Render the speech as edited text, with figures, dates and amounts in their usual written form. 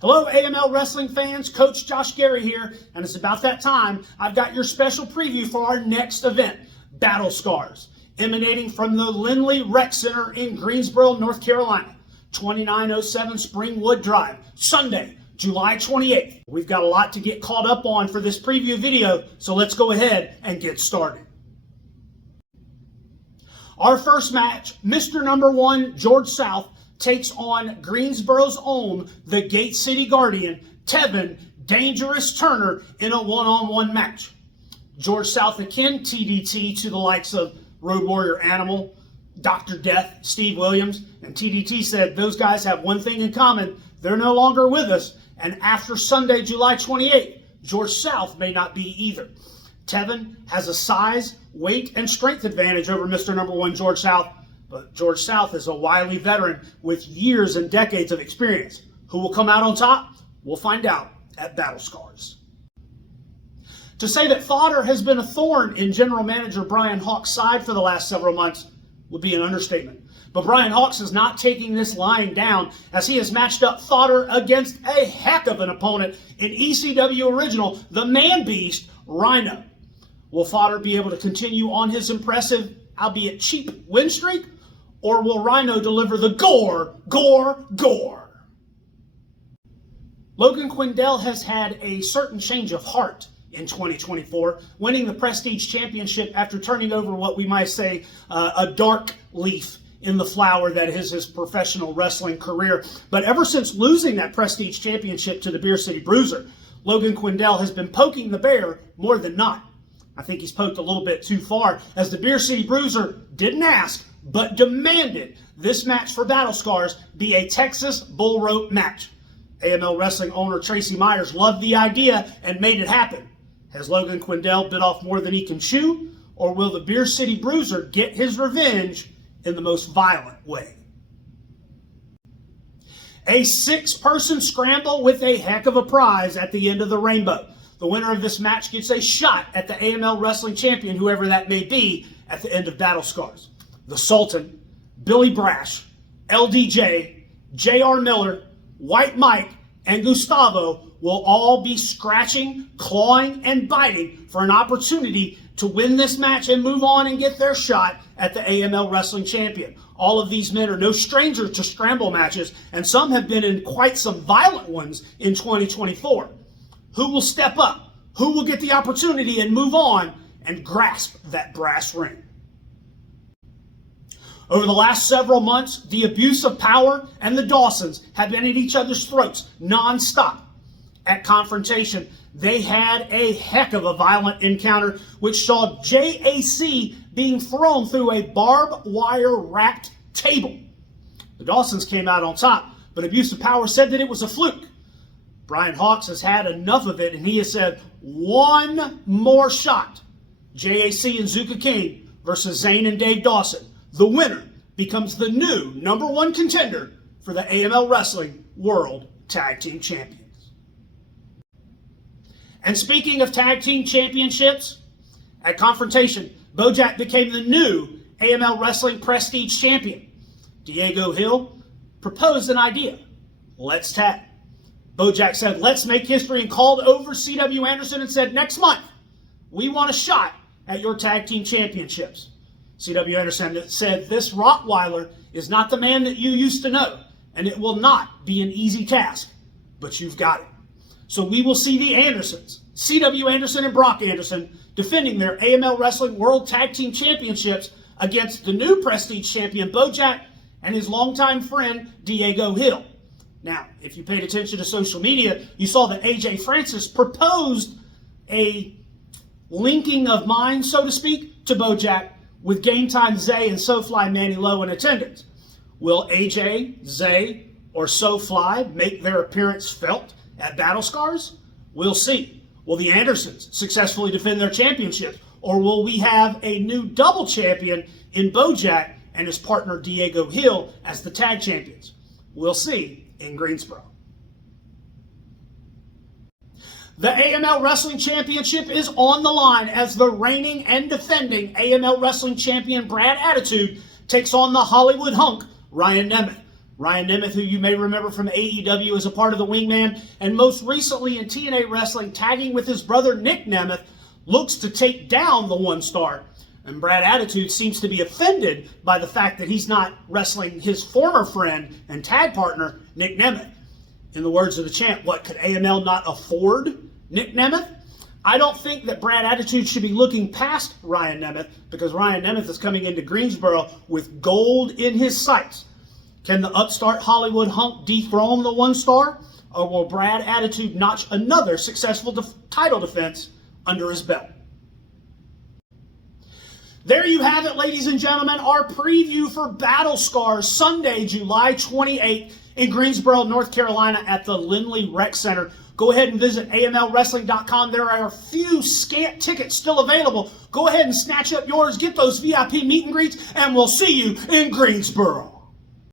Hello AML Wrestling fans, Coach Josh Gerry here, and it's about that time. I've got your special preview for our next event, Battle Scars, emanating from the Lindley Rec Center in Greensboro, North Carolina, 2907 Springwood Drive, Sunday, July 28th. We've got a lot to get caught up on for this preview video, so let's go ahead and get started. Our first match, Mr. Number 1, George South, takes on Greensboro's own, the Gate City Guardian, Tevin Dangerous Turner, in a one-on-one match. George South akin TDT to the likes of Road Warrior Animal, Dr. Death, Steve Williams, and TDT said those guys have one thing in common: they're no longer with us, and after Sunday, July 28th, George South may not be either. Tevin has a size, weight, and strength advantage over Mr. Number 1, George South, but George South is a wily veteran with years and decades of experience. Who will come out on top? We'll find out at Battle Scars. To say that Fodder has been a thorn in General Manager Brian Hawk's side for the last several months would be an understatement. But Brian Hawks is not taking this lying down, as he has matched up Fodder against a heck of an opponent in ECW original, the man beast, Rhino. Will Fodder be able to continue on his impressive, albeit cheap, win streak? Or will Rhino deliver the gore, gore, gore? Logan Quindell has had a certain change of heart in 2024, winning the Prestige Championship after turning over what we might say a dark leaf in the flower that is his professional wrestling career. But ever since losing that Prestige Championship to the Beer City Bruiser, Logan Quindell has been poking the bear more than not. I think he's poked a little bit too far, as the Beer City Bruiser didn't ask, but demanded this match for Battle Scars be a Texas bull rope match. AML Wrestling owner Tracy Myers loved the idea and made it happen. Has Logan Quindell bit off more than he can chew, or will the Beer City Bruiser get his revenge in the most violent way? A 6-person scramble with a heck of a prize at the end of the rainbow. The winner of this match gets a shot at the AML Wrestling Champion, whoever that may be, at the end of Battle Scars. The Sultan, Billy Brash, LDJ, J.R. Miller, White Mike, and Gustavo will all be scratching, clawing, and biting for an opportunity to win this match and move on and get their shot at the AML Wrestling Champion. All of these men are no stranger to scramble matches, and some have been in quite some violent ones in 2024. Who will step up? Who will get the opportunity and move on and grasp that brass ring? Over the last several months, the abuse of power and the Dawsons have been at each other's throats nonstop. At Confrontation, they had a heck of a violent encounter, which saw J.A.C. being thrown through a barbed wire wrapped table. The Dawsons came out on top, but abuse of power said that it was a fluke. Brian Hawks has had enough of it, and he has said, one more shot. J.A.C. and Zuka King versus Zane and Dave Dawson. The winner becomes the new number 1 contender for the AML Wrestling World Tag Team Champions. And speaking of Tag Team Championships, at Confrontation, Bojack became the new AML Wrestling Prestige Champion. Diego Hill proposed an idea. Let's tag. Bojack said, let's make history, and called over C.W. Anderson and said, next month, we want a shot at your Tag Team Championships. C.W. Anderson said, this Rottweiler is not the man that you used to know, and it will not be an easy task, but you've got it. So we will see the Andersons, C.W. Anderson and Brock Anderson, defending their AML Wrestling World Tag Team Championships against the new Prestige Champion Bojack and his longtime friend Diego Hill. Now, if you paid attention to social media, you saw that AJ Francis proposed a linking of minds, so to speak, to Bojack, with Game Time Zay and SoFly Manny Lowe in attendance. Will AJ, Zay, or SoFly make their appearance felt at Battle Scars? We'll see. Will the Andersons successfully defend their championships, or will we have a new double champion in Bojack and his partner Diego Hill as the tag champions? We'll see in Greensboro. The AML Wrestling Championship is on the line as the reigning and defending AML Wrestling Champion Brad Attitude takes on the Hollywood hunk Ryan Nemeth. Ryan Nemeth, who you may remember from AEW as a part of the Wingman, and most recently in TNA Wrestling, tagging with his brother Nick Nemeth, looks to take down the one-star. And Brad Attitude seems to be offended by the fact that he's not wrestling his former friend and tag partner, Nick Nemeth. In the words of the champ, what, could AML not afford Nick Nemeth? I don't think that Brad Attitude should be looking past Ryan Nemeth, because Ryan Nemeth is coming into Greensboro with gold in his sights. Can the upstart Hollywood hunk dethrone the one-star, or will Brad Attitude notch another successful title defense under his belt? There you have it, ladies and gentlemen, our preview for Battle Scars, Sunday, July 28th in Greensboro, North Carolina at the Lindley Rec Center. Go ahead and visit AMLWrestling.com. There are a few scant tickets still available. Go ahead and snatch up yours, get those VIP meet and greets, and we'll see you in Greensboro.